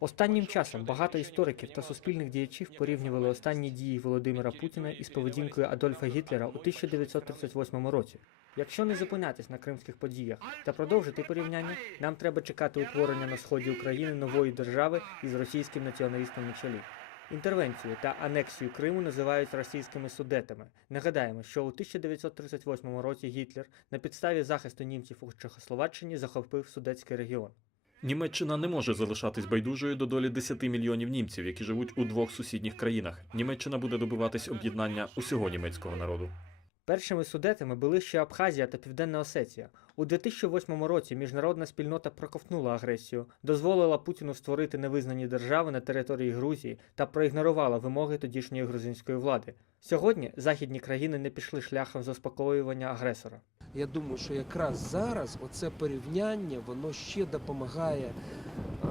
Останнім часом багато істориків та суспільних діячів порівнювали останні дії Володимира Путіна із поведінкою Адольфа Гітлера у 1938 році. Якщо не зупинятись на кримських подіях та продовжити порівняння, нам треба чекати утворення на сході України нової держави із російським націоналістом на чолі. Інтервенцію та анексію Криму називають російськими судетами. Нагадаємо, що у 1938 році Гітлер на підставі захисту німців у Чехословаччині захопив Судетський регіон. Німеччина не може залишатись байдужою до долі 10 мільйонів німців, які живуть у двох сусідніх країнах. Німеччина буде добиватись об'єднання усього німецького народу. Першими судетами були ще Абхазія та Південна Осетія. У 2008 році міжнародна спільнота проковтнула агресію, дозволила Путіну створити невизнані держави на території Грузії та проігнорувала вимоги тодішньої грузинської влади. Сьогодні західні країни не пішли шляхом заспокоювання агресора. Я думаю, що якраз зараз оце порівняння воно ще допомагає е,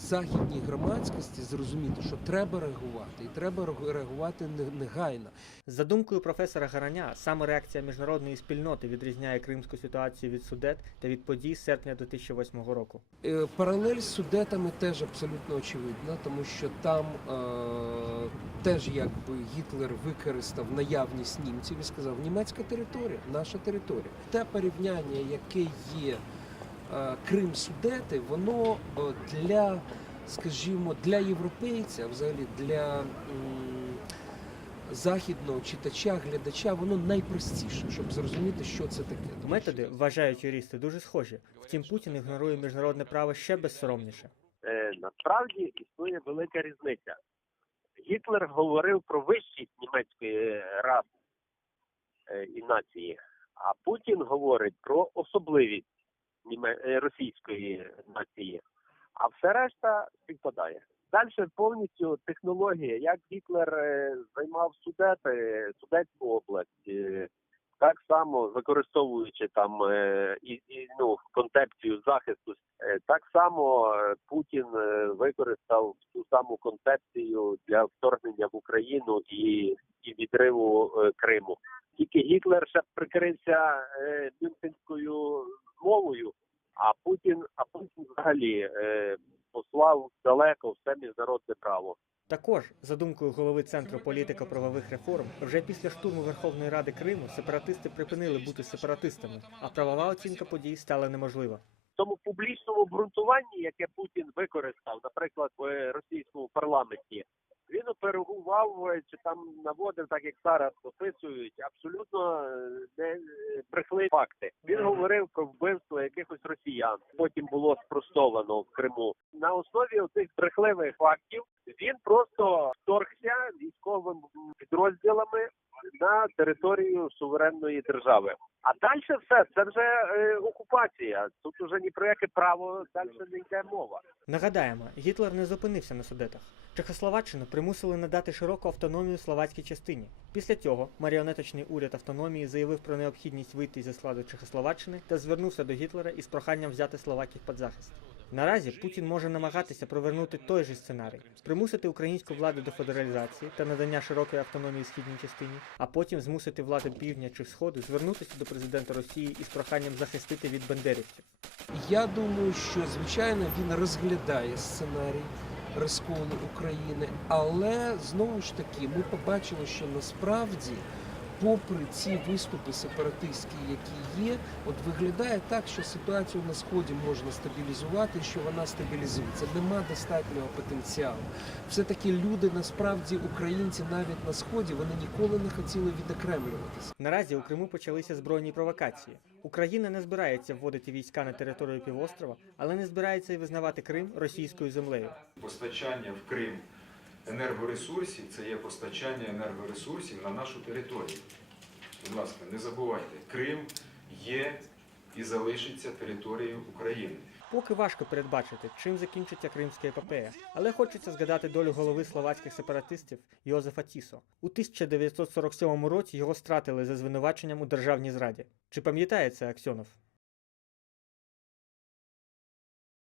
західній громадськості зрозуміти, що треба реагувати, і треба реагу- реагувати негайно. За думкою професора Гараня, саме реакція міжнародної спільноти відрізняє кримську ситуацію від судет та від подій серпня 2008 року. Е, Паралель з судетами теж абсолютно очевидна, тому що там е, теж якби Гітлер використав наявність німців і сказав, німецька територія, наша територія. Те порівняння, яке є Крим Судети, воно е, для, скажімо, для європейця, взагалі для західного читача, глядача, воно найпростіше, щоб зрозуміти, що це таке. Тому що- Методи, вважають юристи, дуже схожі. Втім, Путін ігнорує міжнародне право ще безсоромніше. е, насправді існує велика різниця. Гітлер говорив про вищість німецької раси е, і нації, а Путін говорить про особливість е, російської нації, а все решта співпадає. Далі повністю технологія, як Гітлер е, займав Судети, Судетську область, е, так само використовуючи там е, і, і ну концепцію захисту Е, Так само е, Путін е, використав ту саму концепцію для вторгнення в Україну і, і відриву е, Криму. Тільки Гітлер ще прикрився е, Мюнхенською мовою, а Путін, а Путін взагалі е, послав далеко все міжнародне право. Також, за думкою голови Центру політико-правових реформ, вже після штурму Верховної Ради Криму сепаратисти припинили бути сепаратистами, а правова оцінка подій стала неможлива. В тому публічному обґрунтуванні, яке Путін використав, наприклад, в е, російському парламенті, оперував е, чи там наводив, так як зараз описують, абсолютно е, не брехли факти. Він говорив про вбивство якихось росіян. Потім було спростовано в Криму. На основі цих брехливих фактів він просто вторгся військовими підрозділами на територію суверенної держави. А далі все це вже е, окупація. Тут уже ні про яке право далі не йде мова. Нагадаємо, Гітлер не зупинився на судетах. Чехословаччину примусили надати широку автономію словацькій частині. Після цього маріонеточний уряд автономії заявив про необхідність вийти зі складу Чехословаччини та звернувся до Гітлера із проханням взяти словаків під захист. Наразі Путін може намагатися провернути той же сценарій, примусити українську владу до федералізації та надання широкої автономії східній частині, а потім змусити влади півдня чи сходу звернутися до президента Росії із проханням захистити від бандерівців. Я думаю, що звичайно він розглядає сценарій розколу України, але знову ж таки ми побачили, що насправді, попри ці виступи сепаратистські, які є, от виглядає так, що ситуацію на сході можна стабілізувати, що вона стабілізується. Нема достатнього потенціалу. Все таки люди насправді українці навіть на сході вони ніколи не хотіли відокремлюватися. Наразі у Криму почалися збройні провокації. Україна не збирається вводити війська на територію півострова, але не збирається і визнавати Крим російською землею. Постачання в Крим енергоресурсів це є постачання енергоресурсів на нашу територію. Будь ласка, не забувайте, Крим є і залишиться територією України. Поки важко передбачити, чим закінчиться кримська епопея, але хочеться згадати долю голови словацьких сепаратистів Йозефа Тісо. У 1947 році його стратили за звинуваченням у державній зраді. Чи пам'ятає це Аксьонов?